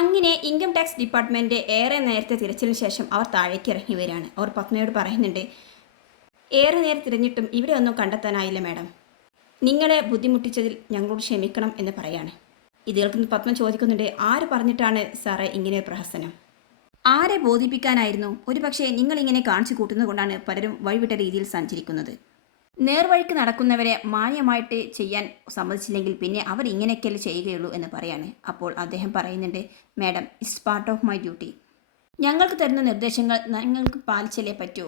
അങ്ങനെ income tax department ഏറെ നേരത്തെ തിരച്ചിലിന് ശേഷം അവർ താഴേക്ക് ഇറങ്ങി വരികയാണ്. അവർ പത്മയോട് പറയുന്നുണ്ട് ഏറെ നേരം തിരഞ്ഞിട്ടും ഇവിടെ ഒന്നും കണ്ടെത്താനായില്ല മാഡം. നിങ്ങളെ ബുദ്ധിമുട്ടിച്ചതിൽ ഞങ്ങളോട് ക്ഷമിക്കണം എന്ന് പറയാണ്. ഇത് കേൾക്കുന്ന പത്മ ചോദിക്കുന്നുണ്ട് ആര് പറഞ്ഞിട്ടാണ് സാറേ ഇങ്ങനെ പ്രഹസനം? ആരെ ബോധിപ്പിക്കാനായിരുന്നു? ഒരുപക്ഷെ നിങ്ങളിങ്ങനെ കാണിച്ചു കൂട്ടുന്നത് കൊണ്ടാണ് പലരും വഴിവിട്ട രീതിയിൽ സഞ്ചരിക്കുന്നത്. നേർവഴിക്ക് നടക്കുന്നവരെ മാന്യമായിട്ട് ചെയ്യാൻ സമ്മതിച്ചില്ലെങ്കിൽ പിന്നെ അവർ ഇങ്ങനെയൊക്കെയല്ലേ ചെയ്യുകയുള്ളൂ എന്ന് പറയാണ്. അപ്പോൾ അദ്ദേഹം പറയുന്നുണ്ട് madam it's part of my duty ഞങ്ങൾക്ക് തരുന്ന നിർദ്ദേശങ്ങൾ ഞങ്ങൾക്ക് പാലിച്ചല്ലേ പറ്റൂ.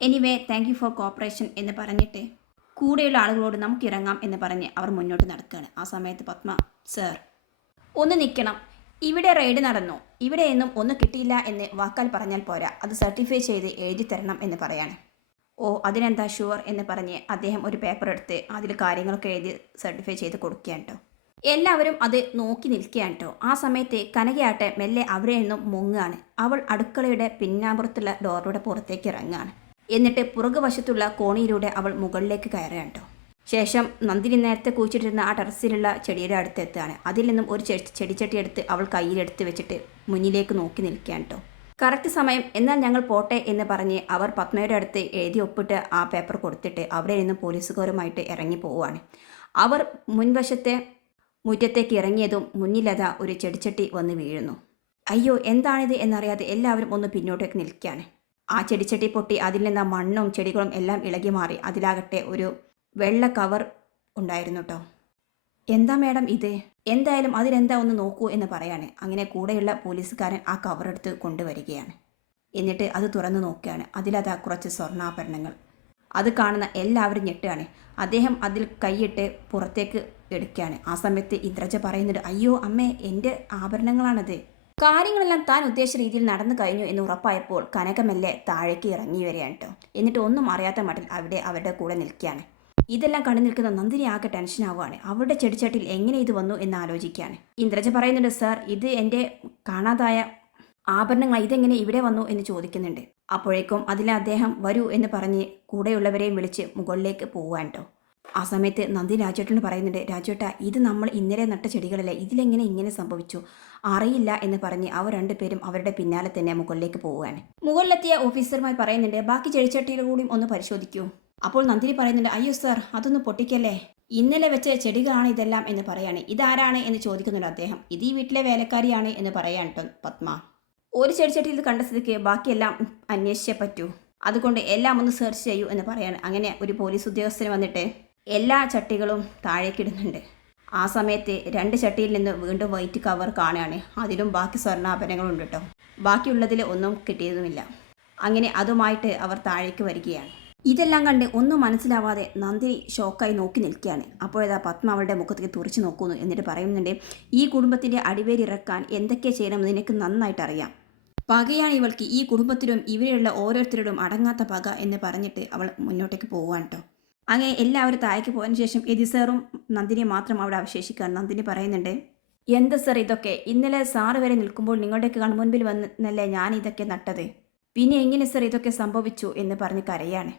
Anyway thank you for cooperation എന്ന് പറഞ്ഞിട്ട് കൂടെയുള്ള ആളുകളോട് നമുക്ക് ഇറങ്ങാം എന്ന് പറഞ്ഞ് അവർ മുന്നോട്ട് നടക്കുകയാണ്. ആ സമയത്ത് പത്മ സർ ഒന്ന് നിൽക്കണം. ഇവിടെ റെയ്ഡ് നടന്നു. ഇവിടെയൊന്നും ഒന്നും കിട്ടിയില്ല എന്ന് വാക്കാൽ പറഞ്ഞാൽ പോരാ. അത് സർട്ടിഫൈ ചെയ്ത് എഴുതി തരണം എന്ന് പറയാണ്. ഓ അതിനെന്താ ഷുവർ എന്ന് പറഞ്ഞ് അദ്ദേഹം ഒരു പേപ്പർ എടുത്ത് അതിൽ കാര്യങ്ങളൊക്കെ എഴുതി സർട്ടിഫൈ ചെയ്ത് കൊടുക്കുകയാണ് കേട്ടോ എല്ലാവരും അത് നോക്കി നിൽക്കുകയാണ് കേട്ടോ ആ സമയത്ത് കനകയാട്ടെ മെല്ലെ അവരെ നിന്നും മുങ്ങുകയാണ്. അവൾ അടുക്കളയുടെ പിന്നാമ്പുറത്തുള്ള ഡോറിലൂടെ പുറത്തേക്ക് ഇറങ്ങുകയാണ്. എന്നിട്ട് പുറകുവശത്തുള്ള കോണിയിലൂടെ അവൾ മുകളിലേക്ക് കയറുകയാണ് കേട്ടോ ശേഷം നന്ദിനി നേരത്തെ കുഴിച്ചിട്ടിരുന്ന ആ ടെറസിലുള്ള ചെടിയുടെ അടുത്ത് എത്തുകയാണ്. അതിൽ നിന്നും ഒരു ചെടി ചെടിച്ചട്ടി എടുത്ത് അവൾ കയ്യിലെടുത്ത് വെച്ചിട്ട് മുന്നിലേക്ക് നോക്കി നിൽക്കുകയാണ് കേട്ടോ കറക്റ്റ് സമയം എന്നാൽ ഞങ്ങൾ പോട്ടെ എന്ന് പറഞ്ഞ് അവർ പത്മയുടെ അടുത്ത് എഴുതി ഒപ്പിട്ട് ആ പേപ്പർ കൊടുത്തിട്ട് അവിടെ നിന്ന് പോലീസുകാരുമായിട്ട് ഇറങ്ങി പോവുകയാണ്. അവർ മുൻവശത്തെ മുറ്റത്തേക്ക് ഇറങ്ങിയതും മുന്നിലതാ ഒരു ചെടിച്ചട്ടി വന്ന് വീഴുന്നു. അയ്യോ എന്താണിത് എന്നറിയാതെ എല്ലാവരും ഒന്ന് പിന്നോട്ടേക്ക് നിൽക്കുകയാണ്. ആ ചെടിച്ചട്ടി പൊട്ടി അതിൽ നിന്ന് മണ്ണും ചെടികളും എല്ലാം ഇളകി മാറി. അതിലാകട്ടെ ഒരു വെള്ള കവർ ഉണ്ടായിരുന്നു കേട്ടോ എന്താ മേഡം ഇത്? എന്തായാലും അതിലെന്താ ഒന്ന് നോക്കൂ എന്ന് പറയാണ്. അങ്ങനെ കൂടെയുള്ള പോലീസുകാരൻ ആ കവറെടുത്ത് കൊണ്ടുവരികയാണ്. എന്നിട്ട് അത് തുറന്നു നോക്കുകയാണ്. അതിലതാ കുറച്ച് സ്വർണാഭരണങ്ങൾ. അത് കാണുന്ന എല്ലാവരും ഞെട്ടുകയാണ്. അദ്ദേഹം അതിൽ കൈയിട്ട് പുറത്തേക്ക് എടുക്കുകയാണ്. ആ സമയത്ത് ഇന്ദ്രജ പറയുന്നുണ്ട് അയ്യോ അമ്മേ എന്റെ ആഭരണങ്ങളാണത്. കാര്യങ്ങളെല്ലാം താൻ ഉദ്ദേശിച്ച രീതിയിൽ നടന്നു കഴിഞ്ഞു എന്ന് ഉറപ്പായപ്പോൾ കനകമെല്ലെ താഴേക്ക് ഇറങ്ങി വരികയാണ് കേട്ടോ എന്നിട്ട് ഒന്നും അറിയാത്ത മട്ടിൽ അവിടെ അവരുടെ കൂടെ നിൽക്കുകയാണ്. ഇതെല്ലാം കണ്ടു നിൽക്കുന്ന നന്ദിനി ആകെ ടെൻഷൻ ആവുകയാണ്. അവരുടെ ചെടിച്ചട്ടിൽ എങ്ങനെ ഇത് വന്നു എന്ന് ആലോചിക്കുകയാണ്. ഇന്ദ്രജ പറയുന്നുണ്ട് സാർ ഇത് എന്റെ കാണാതായ ആഭരണങ്ങൾ ഇതെങ്ങനെ ഇവിടെ വന്നു എന്ന് ചോദിക്കുന്നുണ്ട്. അപ്പോഴേക്കും അതിൽ അദ്ദേഹം വരൂ എന്ന് പറഞ്ഞ് കൂടെയുള്ളവരെയും വിളിച്ച് മുകളിലേക്ക് പോവാൻ കേട്ടോ ആ സമയത്ത് നന്ദി രാജേട്ടനോട് പറയുന്നുണ്ട് രാജേട്ട ഇത് നമ്മൾ ഇന്നലെ നട്ട ചെടികളല്ലേ? ഇതിലെങ്ങനെ ഇങ്ങനെ സംഭവിച്ചു? അറിയില്ല എന്ന് പറഞ്ഞ് അവർ രണ്ടുപേരും അവരുടെ പിന്നാലെ തന്നെ മുകളിലേക്ക് പോവുകയാണ്. മുകളിലെത്തിയ ഓഫീസർമാർ പറയുന്നുണ്ട് ബാക്കി ചെടിച്ചട്ടിയുടെ കൂടിയും ഒന്ന് പരിശോധിക്കൂ. അപ്പോൾ നന്ദിനി പറയുന്നുണ്ട് അയ്യോ സാർ അതൊന്ന് പൊട്ടിക്കല്ലേ? ഇന്നലെ വെച്ച ചെടികളാണ് ഇതെല്ലാം എന്ന് പറയാണ്. ഇതാരാണ് എന്ന് ചോദിക്കുന്നുണ്ട് അദ്ദേഹം. ഇത് ഈ വീട്ടിലെ വേലക്കാരിയാണ് എന്ന് കേട്ടോ പത്മ. ഒരു ചെടിച്ചട്ടിയിൽ കണ്ട സ്ഥിതിക്ക് ബാക്കിയെല്ലാം അന്വേഷിച്ചേ പറ്റൂ. അതുകൊണ്ട് എല്ലാം ഒന്ന് സെർച്ച് ചെയ്യൂ എന്ന് പറയാണ്. അങ്ങനെ ഒരു പോലീസ് ഉദ്യോഗസ്ഥന് വന്നിട്ട് എല്ലാ ചട്ടികളും താഴേക്കിടുന്നുണ്ട് ആ സമയത്ത് രണ്ട് ചട്ടിയിൽ നിന്ന് വീണ്ടും വൈറ്റ് കവർ കാണുകയാണ് അതിലും ബാക്കി സ്വർണാഭരണങ്ങളുണ്ട് കേട്ടോ ബാക്കിയുള്ളതിൽ ഒന്നും കിട്ടിയതുമില്ല. അങ്ങനെ അതുമായിട്ട് അവർ താഴേക്ക് വരികയാണ്. ഇതെല്ലാം കണ്ട് ഒന്നും മനസ്സിലാവാതെ നന്ദിനി ഷോക്കായി നോക്കി നിൽക്കുകയാണ്. അപ്പോഴേതാ പത്മ അവളുടെ മുഖത്തേക്ക് തുറച്ചു നോക്കുന്നു എന്നിട്ട് പറയുന്നുണ്ട് ഈ കുടുംബത്തിന്റെ അടിവേരിറക്കാൻ എന്തൊക്കെ ചെയ്യണമെന്ന് നിനക്ക് നന്നായിട്ട് അറിയാം. പകയാണ് ഇവൾക്ക് ഈ കുടുംബത്തിലും ഇവരെയുള്ള ഓരോരുത്തരോടും അടങ്ങാത്ത പക എന്ന് പറഞ്ഞിട്ട് അവൾ മുന്നോട്ടേക്ക് പോവാണ് കേട്ടോ അങ്ങനെ എല്ലാവരും താഴേക്ക് പോയതിനു ശേഷം എതി സാറും നന്ദിനിയും മാത്രം അവിടെ അവശേഷിക്കുകയാണ്. നന്ദിനി പറയുന്നുണ്ട് എന്താ സാർ ഇതൊക്കെ? ഇന്നലെ സാറ് വരെ നിൽക്കുമ്പോൾ നിങ്ങളുടെയൊക്കെ കൺമുൻപിൽ വന്നല്ലേ ഞാൻ ഇതൊക്കെ നട്ടത്? പിന്നെ എങ്ങനെ സാർ ഇതൊക്കെ സംഭവിച്ചു? എന്ന് പറഞ്ഞ് കരയാണ്.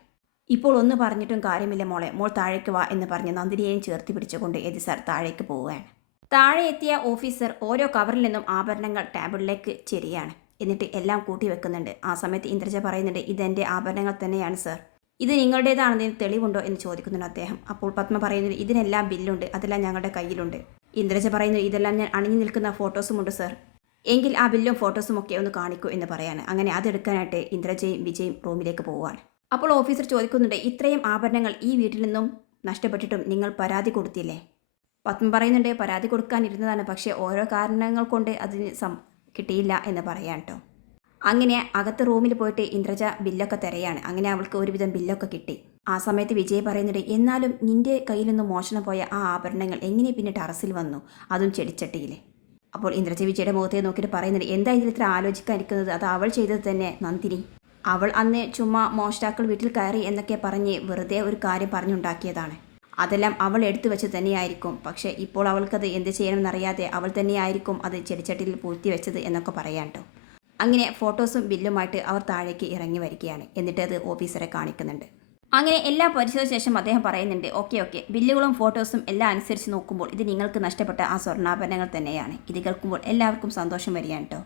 ഇപ്പോൾ ഒന്ന് പറഞ്ഞിട്ടും കാര്യമില്ല മോളെ. മോൾ താഴേക്ക് വാ എന്ന് പറഞ്ഞ് നന്ദിനിയെയും ചേർത്തി പിടിച്ചുകൊണ്ട് എതി സാർ താഴേക്ക് പോവുകയാണ്. താഴെ എത്തിയ ഓഫീസർ ഓരോ കവറിൽ നിന്നും ആഭരണങ്ങൾ ടേബിളിലേക്ക് ചെരിയാണ്. എന്നിട്ട് എല്ലാം കൂട്ടി വെക്കുന്നുണ്ട്. ആ സമയത്ത് ഇന്ദ്രജ പറയുന്നുണ്ട് ഇതെന്റെ ആഭരണങ്ങൾ തന്നെയാണ് സർ. ഇത് നിങ്ങളുടേതാണെന്ന് തെളിവുണ്ടോ എന്ന് ചോദിക്കുന്നുണ്ട് അദ്ദേഹം. അപ്പോൾ പത്മ പറയുന്നത് ഇതിനെല്ലാം ബില്ലുണ്ട്. അതെല്ലാം ഞങ്ങളുടെ കയ്യിലുണ്ട്. ഇന്ദ്രജ പറയുന്നു ഇതെല്ലാം ഞാൻ അണിഞ്ഞു നിൽക്കുന്ന ഫോട്ടോസുമുണ്ട് സർ. എങ്കിൽ ആ ബില്ലും ഫോട്ടോസും ഒക്കെ ഒന്ന് കാണിക്കൂ എന്ന് പറയാണ്. അങ്ങനെ അതെടുക്കാനായിട്ട് ഇന്ദ്രജയും വിജയും റൂമിലേക്ക് പോവുകയാണ്. അപ്പോൾ ഓഫീസർ ചോദിക്കുന്നുണ്ട് ഇത്രയും ആഭരണങ്ങൾ ഈ വീട്ടിൽ നിന്നും നഷ്ടപ്പെട്ടിട്ടും നിങ്ങൾ പരാതി കൊടുത്തില്ലേ? പത്മ പറയുന്നുണ്ട് പരാതി കൊടുക്കാനിരുന്നതാണ് പക്ഷേ ഓരോ കാരണങ്ങൾ കൊണ്ട് അതിന് സം കിട്ടിയില്ല എന്ന് പറയാൻ കേട്ടോ അങ്ങനെ അകത്ത് റൂമിൽ പോയിട്ട് ഇന്ദ്രജ ബില്ലൊക്കെ തിരയാണ്. അങ്ങനെ അവൾക്ക് ഒരുവിധം ബില്ലൊക്കെ കിട്ടി. ആ സമയത്ത് വിജയ് പറയുന്നുണ്ട് എന്നാലും നിന്റെ കയ്യിൽ നിന്ന് മോഷണം പോയ ആ ആഭരണങ്ങൾ എങ്ങനെ പിന്നെ ടെറസിൽ വന്നു? അതും ചെടിച്ചട്ടിയിൽ അപ്പോൾ ഇന്ദ്രജ വിജയുടെ മുഖത്തെ നോക്കിയിട്ട് പറയുന്നുണ്ട് എന്താ ഇതിൽ ഇത്ര ആലോചിക്കാനിരിക്കുന്നത്? അത് അവൾ ചെയ്തത് തന്നെ നന്ദിനി. അവൾ അന്ന് ചുമ്മാ മോഷ്ടാക്കൾ വീട്ടിൽ കയറി എന്നൊക്കെ പറഞ്ഞ് വെറുതെ ഒരു കാര്യം പറഞ്ഞുണ്ടാക്കിയതാണ്. അതെല്ലാം അവൾ എടുത്തു വെച്ച് തന്നെയായിരിക്കും. പക്ഷേ ഇപ്പോൾ അവൾക്കത് എന്ത് ചെയ്യണമെന്നറിയാതെ അവൾ തന്നെയായിരിക്കും അത് ചെടിച്ചട്ടിയിൽ പൂഴ്ത്തി വെച്ചത് എന്നൊക്കെ പറയാം കേട്ടോ അങ്ങനെ ഫോട്ടോസും ബില്ലുമായിട്ട് അവർ താഴേക്ക് ഇറങ്ങി വരികയാണ്. എന്നിട്ട് അത് ഓഫീസറെ കാണിക്കുന്നുണ്ട്. അങ്ങനെ എല്ലാം പരിശോധിച്ച ശേഷം അദ്ദേഹം പറയുന്നുണ്ട് ഓക്കെ ഓക്കെ. ബില്ലുകളും ഫോട്ടോസും എല്ലാം അനുസരിച്ച് നോക്കുമ്പോൾ ഇത് നിങ്ങൾക്ക് നഷ്ടപ്പെട്ട ആ സ്വർണാഭരണങ്ങൾ തന്നെയാണ്. ഇത് കേൾക്കുമ്പോൾ എല്ലാവർക്കും സന്തോഷം വരികയാണ് കേട്ടോ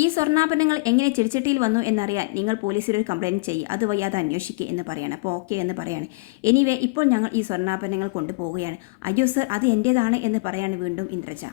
ഈ സ്വർണാഭരണങ്ങൾ എങ്ങനെ ചെടിച്ചട്ടിയിൽ വന്നു എന്നറിയാൻ നിങ്ങൾ പോലീസിൽ ഒരു കംപ്ലയിന്റ് ചെയ്യും. അതുവഴി അത് അന്വേഷിക്കുക എന്ന് പറയാണ്. അപ്പോൾ ഓക്കെ എന്ന് പറയാണ്. എനിവേ ഇപ്പോൾ ഞങ്ങൾ ഈ സ്വർണാഭരണങ്ങൾ കൊണ്ടുപോവുകയാണ്. അയ്യോ സർ അത് എന്റേതാണ് എന്ന് പറയാണ് വീണ്ടും ഇന്ദ്രജ.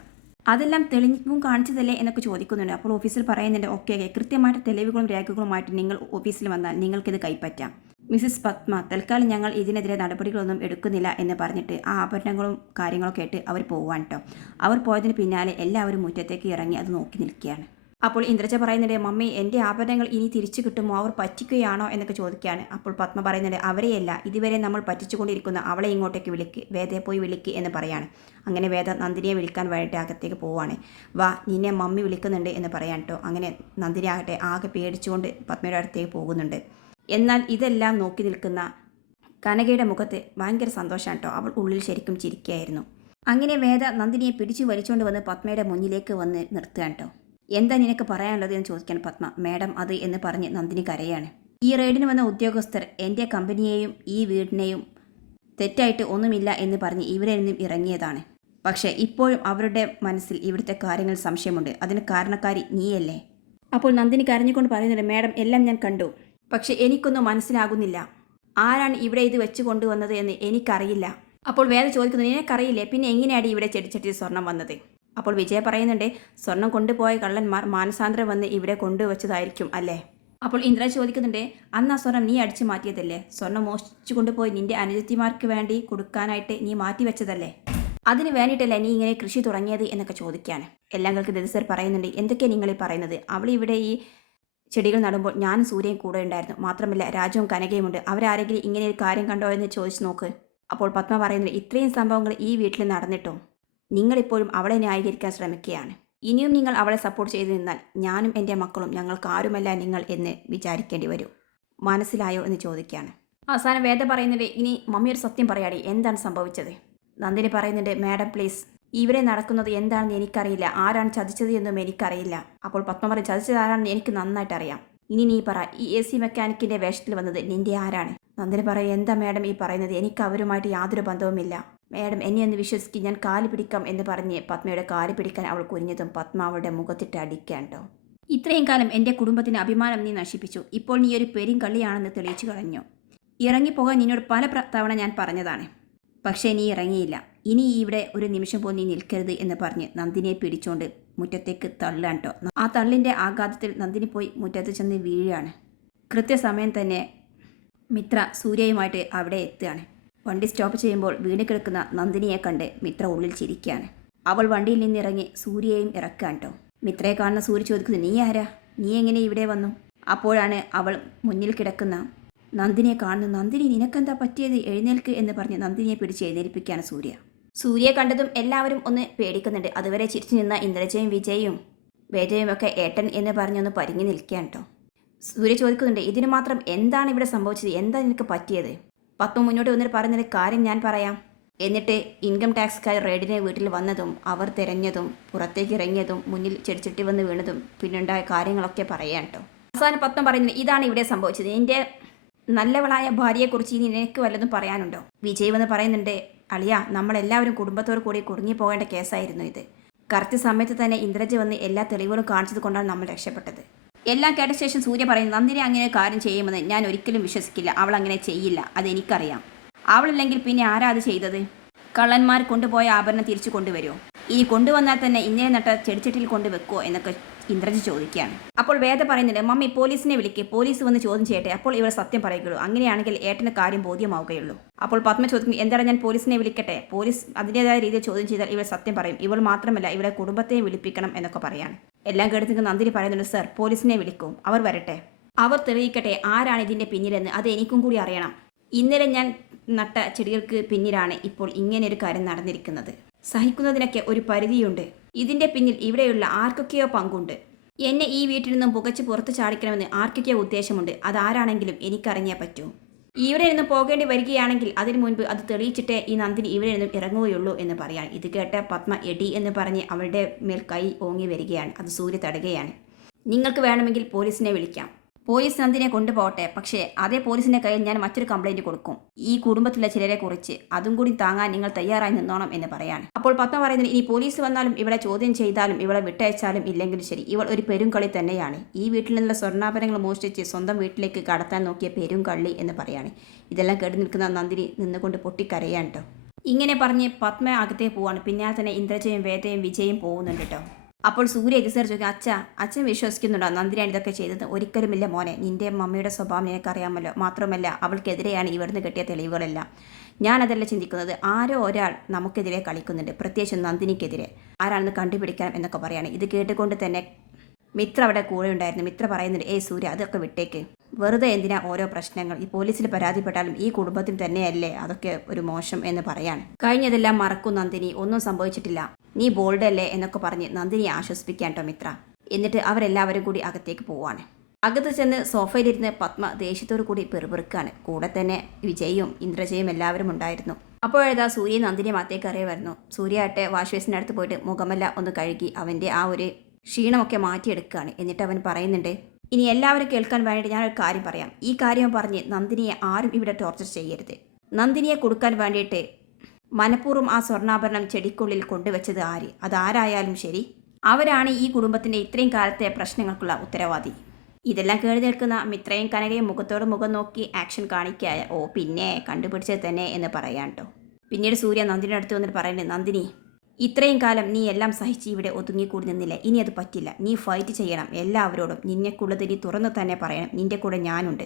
അതെല്ലാം തെളിവും കാണിച്ചതല്ലേ എന്നൊക്കെ ചോദിക്കുന്നുണ്ട്. അപ്പോൾ ഓഫീസിൽ പറയുന്നുണ്ട് ഓക്കെ ഓക്കെ കൃത്യമായിട്ട് തെളിവുകളും രേഖകളുമായിട്ട് നിങ്ങൾ ഓഫീസിൽ വന്നാൽ നിങ്ങൾക്കിത് കൈപ്പറ്റാം. മിസ്സിസ് പത്മ തൽക്കാലം ഞങ്ങൾ ഇതിനെതിരെ നടപടികളൊന്നും എടുക്കുന്നില്ല എന്ന് പറഞ്ഞിട്ട് ആ ആഭരണങ്ങളും കാര്യങ്ങളൊക്കെ ആയിട്ട് അവർ പോവാൻ കേട്ടോ അവർ പോയതിന് പിന്നാലെ എല്ലാവരും മുറ്റത്തേക്ക് ഇറങ്ങി അത് നോക്കി നിൽക്കുകയാണ്. അപ്പോൾ ഇന്ദ്രജ പറയുന്നുണ്ട് മമ്മി എന്റെ ആഭരണങ്ങൾ ഇനി തിരിച്ചു കിട്ടുമോ? അവർ പറ്റിക്കുകയാണോ? എന്നൊക്കെ ചോദിക്കുകയാണ്. അപ്പോൾ പത്മ പറയുന്നുണ്ട് അവരെയല്ല ഇതുവരെ നമ്മൾ പറ്റിച്ചുകൊണ്ടിരിക്കുന്ന അവളെ ഇങ്ങോട്ടേക്ക് വിളിക്ക് വേദയെ പോയി വിളിക്ക് എന്ന് പറയാണ്. അങ്ങനെ വേദ നന്ദിനിയെ വിളിക്കാൻ വേണ്ടിയിട്ട് അകത്തേക്ക് പോവാണ് വാ നിന്നെ മമ്മി വിളിക്കുന്നുണ്ട് എന്ന് പറയാൻ കേട്ടോ അങ്ങനെ നന്ദിനി ആകട്ടെ ആകെ പേടിച്ചുകൊണ്ട് പത്മയുടെ അടുത്തേക്ക് പോകുന്നുണ്ട്. എന്നാൽ ഇതെല്ലാം നോക്കി നിൽക്കുന്ന കനകയുടെ മുഖത്ത് ഭയങ്കര സന്തോഷമാണ് കേട്ടോ അവൾ ഉള്ളിൽ ശരിക്കും ചിരിക്കുകയായിരുന്നു. അങ്ങനെ വേദ നന്ദിനിയെ പിടിച്ചു വലിച്ചുകൊണ്ട് വന്ന് പത്മയുടെ മുന്നിലേക്ക് വന്ന് നിർത്തുകയാണ് കേട്ടോ എന്താ നിനക്ക് പറയാനുള്ളത് എന്ന് ചോദിക്കാൻ പത്മ. മാഡം അത് എന്ന് പറഞ്ഞ് നന്ദിനി കരയാണ്. ഈ റെയ്ഡിന് വന്ന ഉദ്യോഗസ്ഥർ എന്റെ കമ്പനിയെയും ഈ വീടിനെയും തെറ്റായിട്ട് ഒന്നുമില്ല എന്ന് പറഞ്ഞ് ഇവിടെ നിന്നും ഇറങ്ങിയതാണ്. പക്ഷേ ഇപ്പോഴും അവരുടെ മനസ്സിൽ ഇവിടുത്തെ കാര്യങ്ങൾ സംശയമുണ്ട്. അതിന് കാരണക്കാരി നീയല്ലേ? അപ്പോൾ നന്ദിനി കരഞ്ഞുകൊണ്ട് പറയുന്നുണ്ട് മാഡം എല്ലാം ഞാൻ കണ്ടു. പക്ഷെ എനിക്കൊന്നും മനസ്സിലാകുന്നില്ല. ആരാണ് ഇവിടെ ഇത് വെച്ച് കൊണ്ടുവന്നത് എന്ന് എനിക്കറിയില്ല. അപ്പോൾ വേദ ചോദിക്കുന്നത് നിനക്കറിയില്ലേ? പിന്നെ എങ്ങനെയാണ് ഇവിടെ ചെടിച്ചട്ടി സ്വർണം വന്നത്? അപ്പോൾ വിജയ പറയുന്നുണ്ട് സ്വർണം കൊണ്ടുപോയ കള്ളന്മാർ മാനസാന്തരം വന്ന് ഇവിടെ കൊണ്ടുവച്ചതായിരിക്കും അല്ലേ? അപ്പോൾ ഇന്ദ്ര ചോദിക്കുന്നുണ്ട് അന്ന് ആ സ്വർണം നീ അടിച്ചു മാറ്റിയതല്ലേ? സ്വർണം മോഷ്ടിച്ചു കൊണ്ടുപോയി നിന്റെ അനുജത്തിമാർക്ക് വേണ്ടി കൊടുക്കാനായിട്ട് നീ മാറ്റി വെച്ചതല്ലേ? അതിന് വേണ്ടിയിട്ടല്ലേ നീ ഇങ്ങനെ കൃഷി തുടങ്ങിയത്? എന്നൊക്കെ ചോദിക്കുകയാണ് എല്ലാം കൾക്ക് ദദിസർ പറയുന്നുണ്ട് എന്തൊക്കെയാണ് നിങ്ങൾ പറയുന്നത്? അവൾ ഇവിടെ ഈ ചെടികൾ നടുമ്പോൾ ഞാൻ സൂര്യൻ കൂടെ ഉണ്ടായിരുന്നു. മാത്രമല്ല രാജവും കനകയുമുണ്ട് അവരാരെങ്കിലും ഇങ്ങനെ ഒരു കാര്യം കണ്ടോ എന്ന് ചോദിച്ചു നോക്ക്. അപ്പോൾ പത്മ പറയുന്നത് ഇത്രയും സംഭവങ്ങൾ ഈ വീട്ടിൽ നടന്നിട്ടും? നിങ്ങളിപ്പോഴും അവളെ ന്യായീകരിക്കാൻ ശ്രമിക്കുകയാണ്. ഇനിയും നിങ്ങൾ അവളെ സപ്പോർട്ട് ചെയ്തു നിന്നാൽ ഞാനും എന്റെ മക്കളും ഞങ്ങൾക്ക് ആരുമല്ല നിങ്ങൾ എന്ന് വിചാരിക്കേണ്ടി വരും. മനസ്സിലായോ എന്ന് ചോദിക്കുകയാണ്. അവസാനം വേദ പറയുന്നുണ്ട് ഇനി മമ്മി ഒരു സത്യം പറയാടി എന്താണ് സംഭവിച്ചത്? നന്ദിനി പറയുന്നുണ്ട് മാഡം പ്ലീസ് ഇവിടെ നടക്കുന്നത് എന്താണെന്ന് എനിക്കറിയില്ല. ആരാണ് ചതിച്ചത് എന്നും എനിക്കറിയില്ല. അപ്പോൾ പത്മ പറയും ചതിച്ചത് ആരാണെന്ന് എനിക്ക് നന്നായിട്ട് അറിയാം. ഇനി നീ പറ ഈ എ സി മെക്കാനിക്കിന്റെ വേഷത്തിൽ വന്നത് നിന്റെ ആരാണ്? നന്ദിനി പറയും എന്താ മാഡം ഈ പറയുന്നത്? എനിക്ക് അവരുമായിട്ട് യാതൊരു ബന്ധവുമില്ല. മാഡം എന്നെ ഒന്ന് വിശ്വസിക്കും ഞാൻ കാൽ പിടിക്കാം എന്ന് പറഞ്ഞ് പത്മയുടെ കാൽ പിടിക്കാൻ അവൾ കുനിഞ്ഞതും പത്മ അവളുടെ മുഖത്തിട്ട് അടിക്കാണ്ടോ ഇത്രയും കാലം എന്റെ കുടുംബത്തിന് അഭിമാനം നീ നശിപ്പിച്ചു. ഇപ്പോൾ നീ ഒരു പെരിങ്കള്ളിയാണെന്ന് തെളിയിച്ചു കളഞ്ഞു. ഇറങ്ങിപ്പോകാൻ നിന്നോട് പല തവണ ഞാൻ പറഞ്ഞതാണ്. പക്ഷേ നീ ഇറങ്ങിയില്ല. ഇനി ഇവിടെ ഒരു നിമിഷം പോലും നീ നിൽക്കരുത് എന്ന് പറഞ്ഞ് നന്ദിനിയെ പിടിച്ചുകൊണ്ട് മുറ്റത്തേക്ക് തള്ളാൻ ട്ടോ. ആ തള്ളിന്റെ ആഘാതത്തിൽ നന്ദിനി പോയി മുറ്റത്ത് ചെന്ന് വീഴുകയാണ് കൃത്യസമയം തന്നെ മിത്ര സൂര്യയുമായിട്ട് അവിടെ എത്തുകയാണ്. വണ്ടി സ്റ്റോപ്പ് ചെയ്യുമ്പോൾ വീണ് കിടക്കുന്ന നന്ദിനിയെ കണ്ട് മിത്ര ഉള്ളിൽ ചിരിക്കുകയാണ്. അവൾ വണ്ടിയിൽ നിന്നിറങ്ങി സൂര്യയെയും ഇറക്കാൻ ട്ടോ. മിത്രയെ കാണുന്ന സൂര്യ ചോദിക്കുന്നു നീ ആരാ? നീ എങ്ങനെ ഇവിടെ വന്നു? അപ്പോഴാണ് അവൾ മുന്നിൽ കിടക്കുന്ന നന്ദിനിയെ കാണുന്നു നന്ദിനി നിനക്കെന്താ പറ്റിയത്? എഴുന്നേൽക്ക് എന്ന് പറഞ്ഞ് നന്ദിനിയെ പിടിച്ച് എഴുന്നേൽപ്പിക്കുകയാണ് സൂര്യ. സൂര്യയെ കണ്ടതും എല്ലാവരും ഒന്ന് പേടിക്കുന്നുണ്ട്. അതുവരെ ചിരിച്ചു നിന്ന ഇന്ദ്രജയും വിജയും വേദയും ഒക്കെ ഏട്ടൻ എന്ന് പറഞ്ഞൊന്ന് പരിങ്ങി നിൽക്കുകയാണ് കേട്ടോ സൂര്യ ചോദിക്കുന്നുണ്ട് ഇതിന് മാത്രം എന്താണ് ഇവിടെ സംഭവിച്ചത്? എന്താ നിനക്ക് പറ്റിയത്? പത്മ മുന്നോട്ട് വന്നിട്ട് പറയുന്നൊരു കാര്യം ഞാൻ പറയാം. എന്നിട്ട് ഇൻകം ടാക്സ്കാർ റെയ്ഡിനെ വീട്ടിൽ വന്നതും അവർ തിരഞ്ഞതും പുറത്തേക്ക് ഇറങ്ങിയതും മുന്നിൽ ചെടിച്ചിട്ടി വന്ന് വീണതും പിന്നുണ്ടായ കാര്യങ്ങളൊക്കെ പറയാം കേട്ടോ അവസാന പത്മം പറയുന്നത് ഇതാണ് ഇവിടെ സംഭവിച്ചത്. എന്റെ നല്ലവളായ ഭാര്യയെക്കുറിച്ച് ഇനി നിനക്ക് വല്ലതും പറയാനുണ്ടോ? വിജയ് എന്ന് പറയുന്നുണ്ട് അളിയ നമ്മളെല്ലാവരും കുടുംബത്തോടു കൂടി കുടുങ്ങി പോകേണ്ട കേസായിരുന്നു ഇത്. കറക്റ്റ് സമയത്ത് തന്നെ ഇന്ദ്രജ് വന്ന് എല്ലാ തെളിവുകളും കാണിച്ചത് കൊണ്ടാണ് നമ്മൾ രക്ഷപ്പെട്ടത്. എല്ലാം കേട്ട ശേഷം സൂര്യ പറയുന്നു നന്ദിനി അങ്ങനെ കാര്യം ചെയ്യുമെന്ന് ഞാൻ ഒരിക്കലും വിശ്വസിക്കില്ല. അവൾ അങ്ങനെ ചെയ്യില്ല. അതെനിക്കറിയാം അവളില്ലെങ്കിൽ പിന്നെ ആരാ അത് ചെയ്തത്? കള്ളന്മാർ കൊണ്ടുപോയ ആഭരണം തിരിച്ചു കൊണ്ടുവരുമോ? ഇനി കൊണ്ടുവന്നാൽ തന്നെ ഇന്നലെ നട്ട ചെടിച്ചട്ടിയിൽ കൊണ്ടുവെക്കുമോ എന്നൊക്കെ ഇന്ദ്രജ് ചോദിക്കുകയാണ്. അപ്പോൾ വേദ പറയുന്നുണ്ട് മമ്മി പോലീസിനെ വിളിക്ക്. പോലീസ് വന്ന് ചോദ്യം ചെയ്യട്ടെ. അപ്പോൾ ഇവർ സത്യം പറയുകയുള്ളൂ. അങ്ങനെയാണെങ്കിൽ ഏട്ടന് കാര്യം ബോധ്യമാവുകയുള്ളൂ. അപ്പോൾ പത്മ ചോദിക്കും എന്താണ് ഞാൻ പോലീസിനെ വിളിക്കട്ടെ? പോലീസ് അതിന്റെതായ രീതിയിൽ ചോദ്യം ചെയ്താൽ ഇവർ സത്യം പറയും. ഇവൾ മാത്രമല്ല ഇവരെ കുടുംബത്തെ വിളിപ്പിക്കണം എന്നൊക്കെ പറയാണ്. എല്ലാം കേട്ട് നന്ദിനി പറയുന്നുണ്ട് സർ പോലീസിനെ വിളിക്കും. അവർ വരട്ടെ. അവർ തെളിയിക്കട്ടെ ആരാണ് ഇതിന്റെ പിന്നിലെന്ന്. അത് എനിക്കും കൂടി അറിയണം. ഇന്നലെ ഞാൻ നട്ട ചെടികൾക്ക് പിന്നിലാണ് ഇപ്പോൾ ഇങ്ങനെ ഒരു കാര്യം നടന്നിരിക്കുന്നത്. സഹിക്കുന്നതിനൊക്കെ ഒരു പരിധിയുണ്ട്. ഇതിന്റെ പിന്നിൽ ഇവിടെയുള്ള ആർക്കൊക്കെയോ പങ്കുണ്ട്. എന്നെ ഈ വീട്ടിൽ നിന്നും പുകച്ച് പുറത്തു ചാടിക്കണമെന്ന് ആർക്കൊക്കെയോ ഉദ്ദേശമുണ്ട്. അതാരാണെങ്കിലും എനിക്കറിഞ്ഞേ പറ്റൂ. ഇവിടെ നിന്നും പോകേണ്ടി വരികയാണെങ്കിൽ അതിനു മുൻപ് അത് തെളിയിച്ചിട്ടേ ഈ നന്ദിനി ഇവിടെ നിന്നും ഇറങ്ങുകയുള്ളൂ എന്ന് പറയാൻ. ഇത് കേട്ട പത്മ എടി എന്ന് പറഞ്ഞ് അവളുടെ മേൽ കൈ ഓങ്ങി വരികയാണ്. അത് സൂര്യ തടയുകയാണ് നിങ്ങൾക്ക് വേണമെങ്കിൽ പോലീസിനെ വിളിക്കാം. പോലീസ് നന്ദിനെ കൊണ്ടുപോകട്ടെ. പക്ഷേ അതേ പോലീസിന്റെ കയ്യിൽ ഞാൻ മറ്റൊരു കംപ്ലൈന്റ് കൊടുക്കും. ഈ കുടുംബത്തിലെ ചിലരെ കുറിച്ച് അതും കൂടി താങ്ങാൻ നിങ്ങൾ തയ്യാറായി നിന്നോണം എന്ന് പറയാണ്. അപ്പോൾ പത്മ പറയുന്നത് ഇനി പോലീസ് വന്നാലും ഇവളെ ചോദ്യം ചെയ്താലും ഇവളെ വിട്ടയച്ചാലും ഇല്ലെങ്കിലും ശരി ഇവൾ ഒരു പെരുംകളി തന്നെയാണ്. ഈ വീട്ടിൽ നിന്നുള്ള സ്വർണാഭരണങ്ങൾ മോഷ്ടിച്ച് സ്വന്തം വീട്ടിലേക്ക് കടത്താൻ നോക്കിയ പെരുംകള്ളി എന്ന് പറയാണ്. ഇതെല്ലാം കേട്ട് നിൽക്കുന്ന നന്ദിനി നിന്നുകൊണ്ട് പൊട്ടിക്കരയാണ് കേട്ടോ ഇങ്ങനെ പറഞ്ഞ് പത്മ അകത്തേ പോവാണ്. പിന്നാലെ തന്നെ ഇന്ദ്രജയും വേദയും വിജയും പോകുന്നുണ്ട് കേട്ടോ അപ്പോൾ സൂര്യ എതിസർ ചോദിക്കും അച്ഛ അച്ഛൻ വിശ്വസിക്കുന്നുണ്ടോ? നന്ദിനിയാണ് ഇതൊക്കെ ചെയ്തത് ഒരിക്കലുമില്ല മോനെ. നിന്റെ മമ്മിയുടെ സ്വഭാവം നിനക്കറിയാമല്ലോ. മാത്രമല്ല അവൾക്കെതിരെയാണ് ഇവിടുന്ന് കിട്ടിയ തെളിവുകളെല്ലാം. ഞാനതല്ല ചിന്തിക്കുന്നത്. ആരോ ഒരാൾ നമുക്കെതിരെ കളിക്കുന്നുണ്ട്. പ്രത്യേകിച്ച് നന്ദിനിക്കെതിരെ. ആരാണെന്ന് കണ്ടുപിടിക്കാം എന്നൊക്കെ പറയാണ്. ഇത് കേട്ടുകൊണ്ട് തന്നെ മിത്ര അവിടെ കൂടെ ഉണ്ടായിരുന്നു. മിത്ര പറയുന്നുണ്ട് ഏയ് സൂര്യ അതൊക്കെ വിട്ടേക്ക്. വെറുതെ എന്തിനാ ഓരോ പ്രശ്നങ്ങൾ? ഈ പോലീസിൽ പരാതിപ്പെട്ടാലും ഈ കുടുംബത്തിൽ തന്നെയല്ലേ? അതൊക്കെ ഒരു മോശം എന്ന് പറയാണ്. കഴിഞ്ഞതെല്ലാം മറക്കും നന്ദിനി. ഒന്നും സംഭവിച്ചിട്ടില്ല. നീ ബോൾഡ് അല്ലേ എന്നൊക്കെ പറഞ്ഞ് നന്ദിനി ആശ്വസിപ്പിക്കാൻ കേട്ടോ മിത്ര. എന്നിട്ട് അവരെല്ലാവരും കൂടി അകത്തേക്ക് പോവാണ്. അകത്ത് ചെന്ന് സോഫയിലിരുന്ന് പത്മ ദേഷ്യത്തോടു കൂടി പെറുപെറുക്കാണ്. കൂടെ തന്നെ വിജയും ഇന്ദ്രജയും എല്ലാവരും ഉണ്ടായിരുന്നു. അപ്പോഴേതാ സൂര്യ നന്ദിനി മാത്തേക്ക് അറിയുമായിരുന്നു സൂര്യ ആട്ടെ വാഷ് ബേസിന്റെ അടുത്ത് പോയിട്ട് മുഖമല്ല ഒന്ന് കഴുകി അവന്റെ ആ ഒരു ക്ഷീണമൊക്കെ മാറ്റിയെടുക്കുകയാണ്. എന്നിട്ട് അവൻ പറയുന്നുണ്ട് ഇനി എല്ലാവരും കേൾക്കാൻ വേണ്ടിയിട്ട് ഞാനൊരു കാര്യം പറയാം. ഈ കാര്യം പറഞ്ഞ് നന്ദിനിയെ ആരും ഇവിടെ ടോർച്ചർ ചെയ്യരുത്. നന്ദിനിയെ കൊടുക്കാൻ വേണ്ടിയിട്ട് മനഃപൂർവം ആ സ്വർണാഭരണം ചെടിക്കുള്ളിൽ കൊണ്ടുവച്ചത് ആര്? അതാരായാലും ശരി. അവരാണ് ഈ കുടുംബത്തിന്റെ ഇത്രയും കാലത്തെ പ്രശ്നങ്ങൾക്കുള്ള ഉത്തരവാദി. ഇതെല്ലാം കേടി നിൽക്കുന്ന മിത്രയും കനകയും മുഖത്തോട് മുഖം നോക്കി ആക്ഷൻ കാണിക്കായ ഓ പിന്നെ കണ്ടുപിടിച്ചത് തന്നെ എന്ന് പറയാം കേട്ടോ പിന്നീട് സൂര്യ നന്ദിനി അടുത്ത് വന്നിട്ട് പറയുന്നത് നന്ദിനി ഇത്രയും കാലം നീ എല്ലാം സഹിച്ച് ഇവിടെ ഒതുങ്ങിക്കൂടി നിന്നില്ല ഇനി അത് പറ്റില്ല. നീ ഫൈറ്റ് ചെയ്യണം. എല്ലാവരോടും നിന്നെക്കുള്ളത് നീ തുറന്നു തന്നെ പറയണം. നിന്റെ കൂടെ ഞാനുണ്ട്.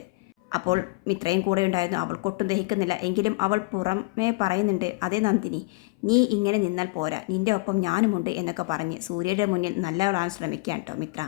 അപ്പോൾ മിത്രയും കൂടെ ഉണ്ടായിരുന്നു. അവൾക്കൊട്ടും ദഹിക്കുന്നില്ല. എങ്കിലും അവൾ പുറമേ പറയുന്നുണ്ട് അതേ നന്ദിനി നീ ഇങ്ങനെ നിന്നാൽ പോരാ. നിന്റെ ഒപ്പം ഞാനുമുണ്ട് എന്നൊക്കെ പറഞ്ഞ് സൂര്യയുടെ മുന്നിൽ നല്ലവളാൻ ശ്രമിക്കാൻ കേട്ടോ മിത്ര.